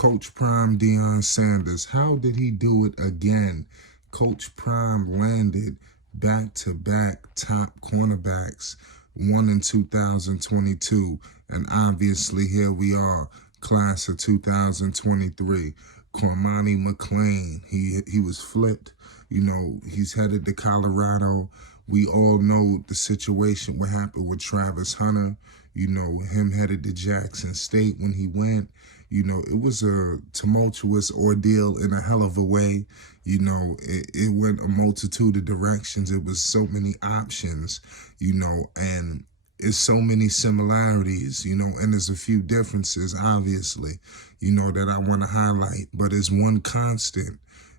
Coach Prime Deion Sanders. How did he do it again? Coach Prime landed back-to-back top cornerbacks, one in 2022, and obviously here we are, class of 2023. Cormani McClain, he was flipped. You know, he's headed to Colorado. We all know the situation, what happened with Travis Hunter. You know, him headed to Jackson State when he went. You know, it was a tumultuous ordeal in a hell of a way. You know, it went a multitude of directions. It was so many options, you know, and it's so many similarities, you know, and there's a few differences, obviously, you know, that I want to highlight. But it's one constant,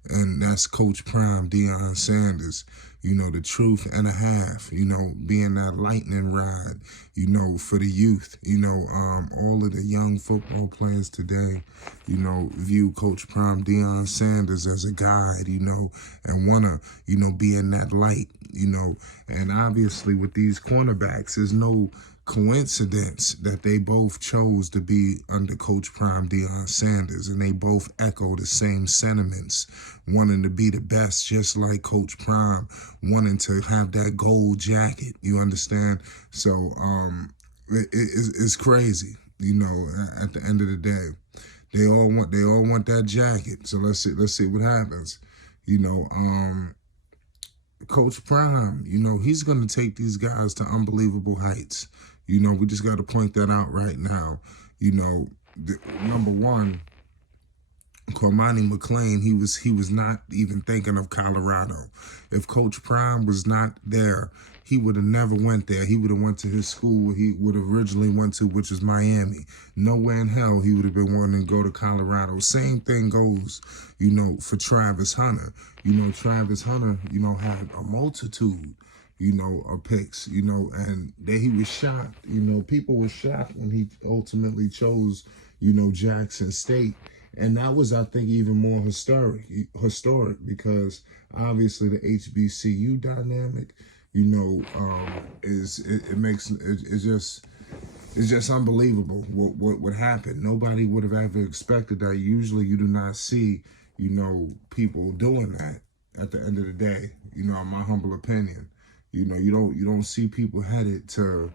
and that's Coach Prime Deion Sanders. You know, the truth and a half, you know, being that lightning rod, you know, for the youth. You know, all of the young football players today, you know, view Coach Prime Deion Sanders as a guide, you know, and want to, you know, be in that light, you know. And obviously with these cornerbacks, there's no coincidence that they both chose to be under Coach Prime Deion Sanders, and they both echo the same sentiments, wanting to be the best, just like Coach Prime, wanting to have that gold jacket. You understand? So it's crazy. You know, at the end of the day, they all want that jacket. So let's see what happens. You know, Coach Prime, you know, he's going to take these guys to unbelievable heights. You know, we just got to point that out right now. You know, number one, Cormani McClain, he was not even thinking of Colorado. If Coach Prime was not there, he would have never went there. He would have went to his school where he would have originally went to, which was Miami. Nowhere in hell he would have been wanting to go to Colorado. Same thing goes, you know, for Travis Hunter. You know, Travis Hunter, you know, had a multitude, you know, of picks, you know, and that he was shocked. You know, people were shocked when he ultimately chose, you know, Jackson State. And that was, I think, even more historic because obviously the HBCU dynamic, you know, it's just unbelievable what happened. Nobody would have ever expected that. Usually you do not see, you know, people doing that at the end of the day, you know, in my humble opinion. You know, you don't see people headed to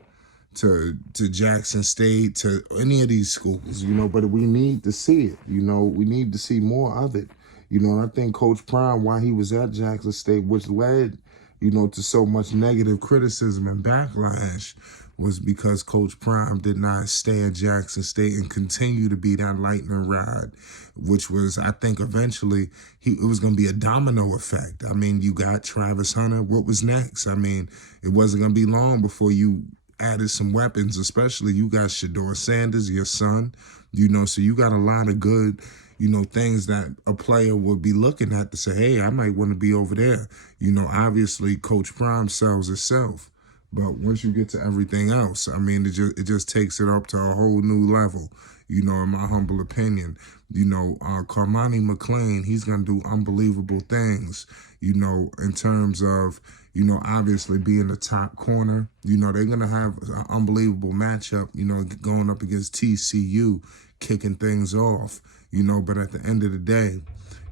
Jackson State, to any of these schools, you know, but we need to see it, you know, we need to see more of it, you know, and I think Coach Prime, while he was at Jackson State, which led, you know, to so much negative criticism and backlash, was because Coach Prime did not stay at Jackson State and continue to be that lightning rod, which was, I think, eventually, it was going to be a domino effect. I mean, you got Travis Hunter. What was next? I mean, it wasn't going to be long before you added some weapons, especially you got Shedeur Sanders, your son, you know, so you got a lot of good, you know, things that a player would be looking at to say, hey, I might want to be over there. You know, obviously Coach Prime sells itself, but once you get to everything else, I mean, it just takes it up to a whole new level, you know, in my humble opinion. You know, Cormani McClain, he's going to do unbelievable things, you know, in terms of, you know, obviously being the top corner. You know, they're going to have an unbelievable matchup, you know, going up against TCU, kicking things off, you know, but at the end of the day,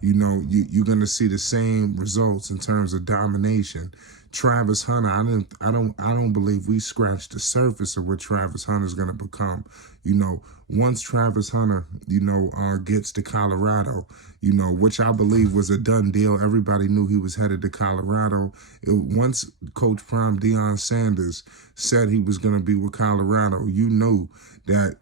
you know, you're going to see the same results in terms of domination. Travis Hunter, I don't believe we scratched the surface of what Travis Hunter is going to become. You know, once Travis Hunter, you know, gets to Colorado, you know, which I believe was a done deal. Everybody knew he was headed to Colorado. Once Coach Prime Deion Sanders said he was going to be with Colorado, you knew that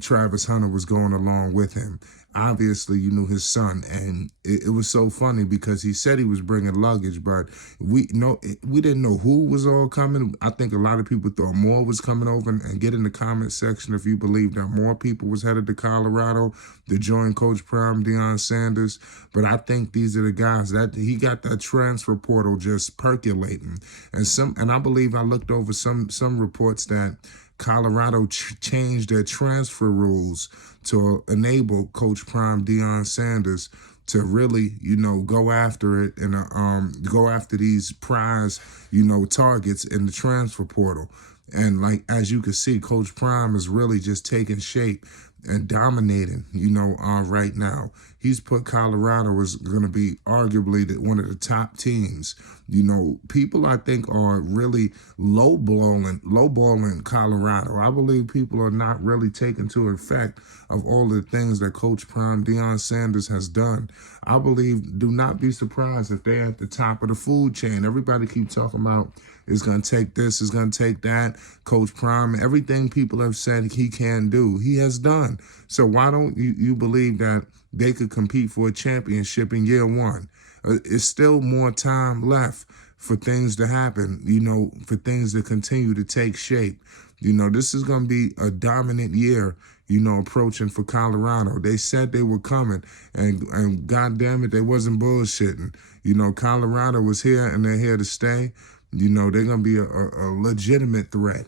Travis Hunter was going along with him. Obviously, you knew his son, and it was so funny because he said he was bringing luggage, but we didn't know who was all coming. I think a lot of people thought more was coming over, and get in the comment section if you believe that more people was headed to Colorado to join Coach Prime Deion Sanders. But I think these are the guys that he got that transfer portal just percolating, and I believe I looked over some reports that Colorado changed their transfer rules to enable Coach Prime Deion Sanders to really, you know, go after it and go after these prize, you know, targets in the transfer portal. And like, as you can see, Coach Prime is really just taking shape. and dominating, right now. He's put Colorado as going to be arguably one of the top teams. People I think are really lowballing Colorado. I believe people are not really taking to effect of all the things that Coach Prime Deion Sanders has done. I believe, do not be surprised if they're at the top of the food chain. Everybody keep talking about it's going to take this, it's going to take that. Coach Prime, everything people have said he can do, he has done. So why don't you believe that they could compete for a championship in year one? It's still more time left for things to happen, for things to continue to take shape. This is going to be a dominant year, approaching for Colorado. They said they were coming, and God damn it, they wasn't bullshitting. Colorado was here, and they're here to stay. They're going to be a legitimate threat.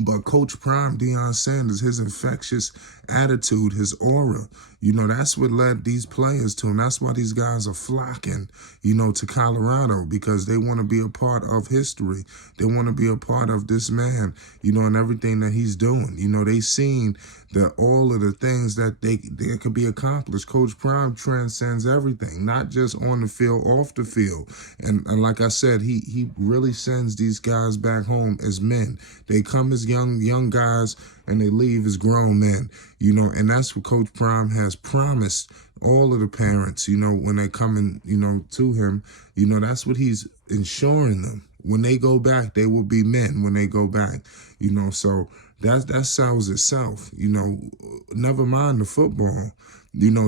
But Coach Prime, Deion Sanders, his infectious attitude, his aura, that's what led these players to him. That's why these guys are flocking, to Colorado, because they want to be a part of history. They want to be a part of this man, and everything that he's doing. They seen that all of the things that they could be accomplished. Coach Prime transcends everything, not just on the field, off the field. And like I said, he really sends these guys back home as men. They come as young guys, and they leave as grown men, and that's what Coach Prime has promised all of the parents, when they're coming, to him, that's what he's ensuring them. When they go back, they will be men when they go back, so that sells itself, never mind the football.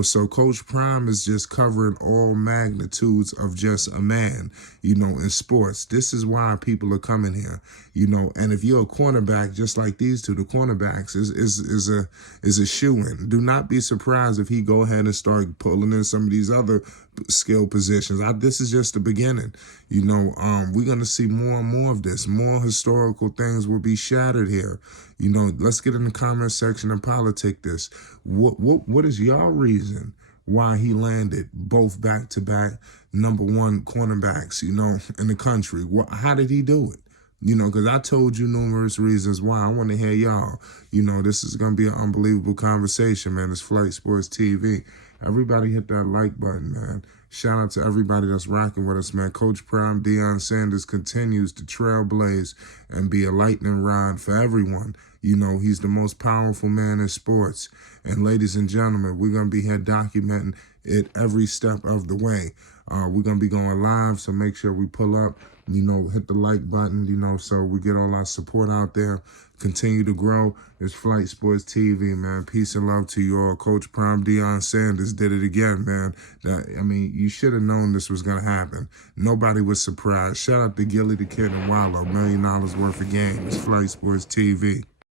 So Coach Prime is just covering all magnitudes of just a man, in sports. This is why people are coming here, and if you're a cornerback, just like these two, the cornerbacks is a shoo-in. Do not be surprised if he go ahead and start pulling in some of these other skill positions. This is just the beginning. We're going to see more and more of this. More historical things will be shattered here. Let's get in the comment section and politic this. What is your reason why he landed both back-to-back #1 cornerbacks, in the country? How did he do it? Because I told you numerous reasons why. I want to hear y'all. This is going to be an unbelievable conversation, man. It's Flight Sports TV. Everybody hit that like button, man. Shout out to everybody that's rocking with us, man. Coach Prime Deion Sanders continues to trailblaze and be a lightning rod for everyone. He's the most powerful man in sports. And ladies and gentlemen, we're going to be here documenting it every step of the way. We're going to be going live, so make sure we pull up, hit the like button, so we get all our support out there. Continue to grow. It's Flight Sports TV, man. Peace and love to you all. Coach Prime Deion Sanders did it again, man. You should have known this was going to happen. Nobody was surprised. Shout out to Gilly the Kid and Wallow. $1 million worth of game. It's Flight Sports TV.